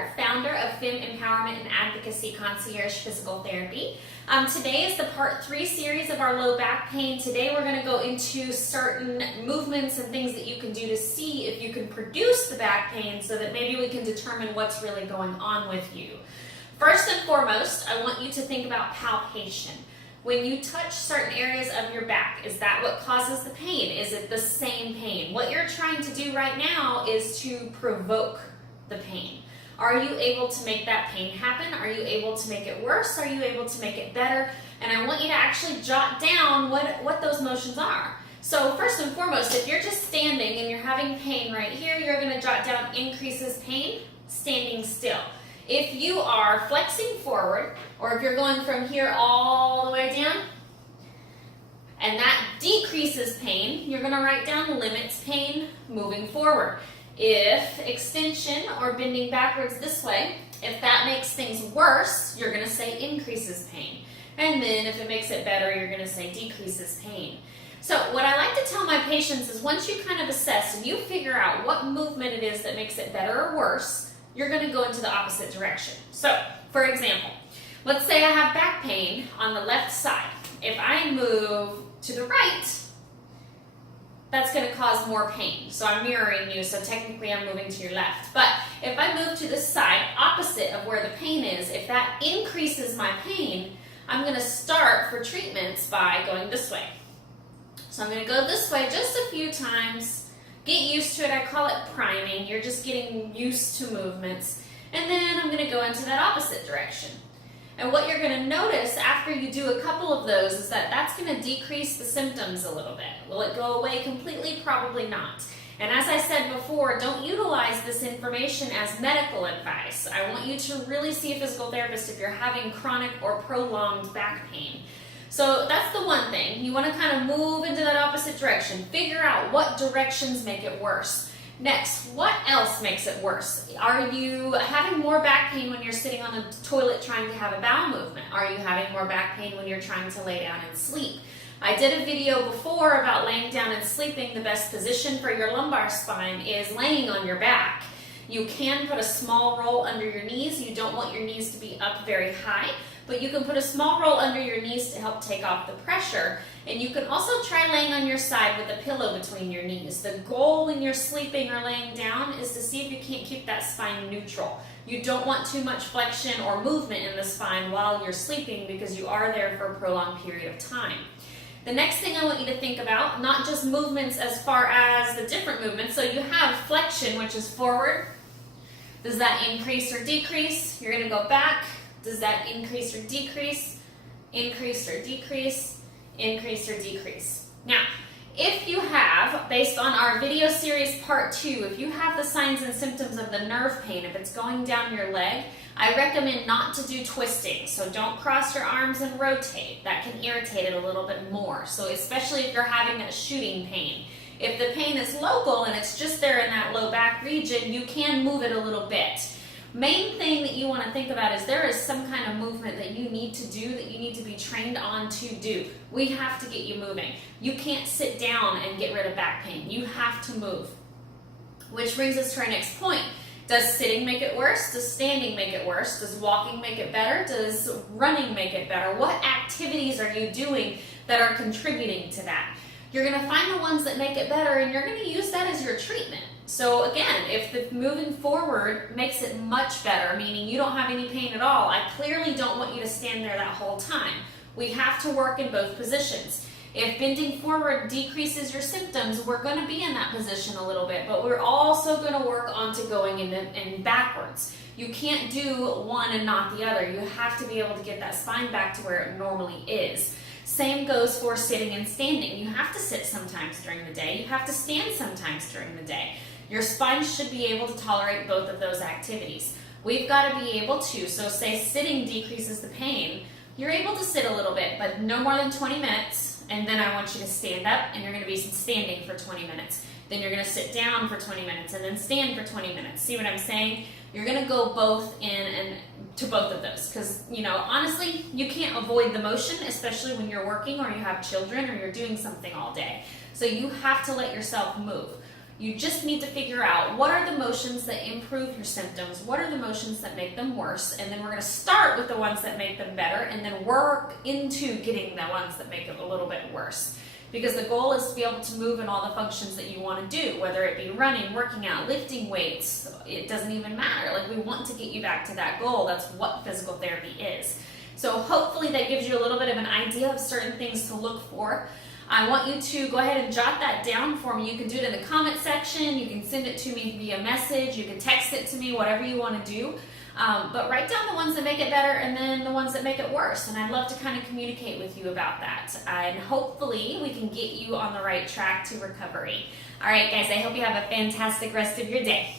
Taylor, founder of Fem Empowerment and Advocacy Concierge Physical Therapy. Today is the part 3 series of our low back pain. Today we're going to go into certain movements and things that you can do to see if you can produce the back pain so that maybe we can determine what's really going on with you. First and foremost, I want you to think about palpation. When you touch certain areas of your back, is that what causes the pain? Is it the same pain? What you're trying to do right now is to provoke the pain. Are you able to make that pain happen? Are you able to make it worse? Are you able to make it better? And I want you to actually jot down what those motions are. So first and foremost, if you're just standing and you're having pain right here, you're going to jot down increases pain, standing still. If you are flexing forward, or if you're going from here all the way down, and that decreases pain, you're going to write down limits pain moving forward. If extension or bending backwards this way, if that makes things worse, you're going to say increases pain. And then if it makes it better, you're going to say decreases pain. So what I like to tell my patients is once you kind of assess and you figure out what movement it is that makes it better or worse, you're going to go into the opposite direction. So, for example, let's say I have back pain on the left side. If I move to the right, that's going to cause more pain. So I'm mirroring you, so technically I'm moving to your left. But if I move to the side opposite of where the pain is, if that increases my pain, I'm going to start for treatments by going this way. So I'm going to go this way just a few times. Get used to it. I call it priming. You're just getting used to movements. And then I'm going to go into that opposite direction. And what you're going to notice after you do a couple of those is that that's going to decrease the symptoms a little bit. Will it go away completely? Probably not. And as I said before, don't utilize this information as medical advice. I want you to really see a physical therapist if you're having chronic or prolonged back pain. So that's the one thing. You want to kind of move into that opposite direction. Figure out what directions make it worse. Next, what else makes it worse? Are you having more back pain when you're sitting on the toilet trying to have a bowel movement? Are you having more back pain when you're trying to lay down and sleep? I did a video before about laying down and sleeping. The best position for your lumbar spine is laying on your back. You can put a small roll under your knees. You don't want your knees to be up very high, but you can put a small roll under your knees to help take off the pressure. And you can also try laying on your side with a pillow between your knees. The goal when you're sleeping or laying down is to see if you can't keep that spine neutral. You don't want too much flexion or movement in the spine while you're sleeping because you are there for a prolonged period of time. The next thing I want you to think about, not just movements as far as the different movements. So you have flexion, which is forward. Does that increase or decrease? You're going to go back. Does that increase or decrease? Increase or decrease? Increase or decrease? Now, if you have, based on our video series part 2, if you have the signs and symptoms of the nerve pain, if it's going down your leg, I recommend not to do twisting. So don't cross your arms and rotate. That can irritate it a little bit more. So especially if you're having that shooting pain. If the pain is local and it's just there in that low back region, you can move it a little bit. Main thing that you want to think about is there is some kind of movement that you need to do, that you need to be trained on to do. We have to get you moving. You can't sit down and get rid of back pain. You have to move. Which brings us to our next point. Does sitting make it worse? Does standing make it worse? Does walking make it better? Does running make it better? What activities are you doing that are contributing to that? You're going to find the ones that make it better and you're going to use that as your treatment. So again, if the moving forward makes it much better, meaning you don't have any pain at all, I clearly don't want you to stand there that whole time. We have to work in both positions. If bending forward decreases your symptoms, we're going to be in that position a little bit, but we're also going to work on to going in backwards. You can't do one and not the other. You have to be able to get that spine back to where it normally is. Same goes for sitting and standing. You have to sit sometimes during the day. You have to stand sometimes during the day. Your spine should be able to tolerate both of those activities. We've got to be able to, so say sitting decreases the pain, you're able to sit a little bit, but no more than 20 minutes, and then I want you to stand up, and you're going to be standing for 20 minutes. Then you're going to sit down for 20 minutes, and then stand for 20 minutes. See what I'm saying? You're going to go both in and to both of those, because, you know, honestly, you can't avoid the motion, especially when you're working or you have children or you're doing something all day. So you have to let yourself move. You just need to figure out what are the motions that improve your symptoms, what are the motions that make them worse, and then we're going to start with the ones that make them better and then work into getting the ones that make it a little bit worse. Because the goal is to be able to move in all the functions that you want to do, whether it be running, working out, lifting weights, it doesn't even matter. Like, we want to get you back to that goal. That's what physical therapy is. So hopefully that gives you a little bit of an idea of certain things to look for. I want you to go ahead and jot that down for me. You can do it in the comment section. You can send it to me via message. You can text it to me, whatever you want to do. But write down the ones that make it better and then the ones that make it worse. And I'd love to kind of communicate with you about that. And hopefully we can get you on the right track to recovery. All right, guys, I hope you have a fantastic rest of your day.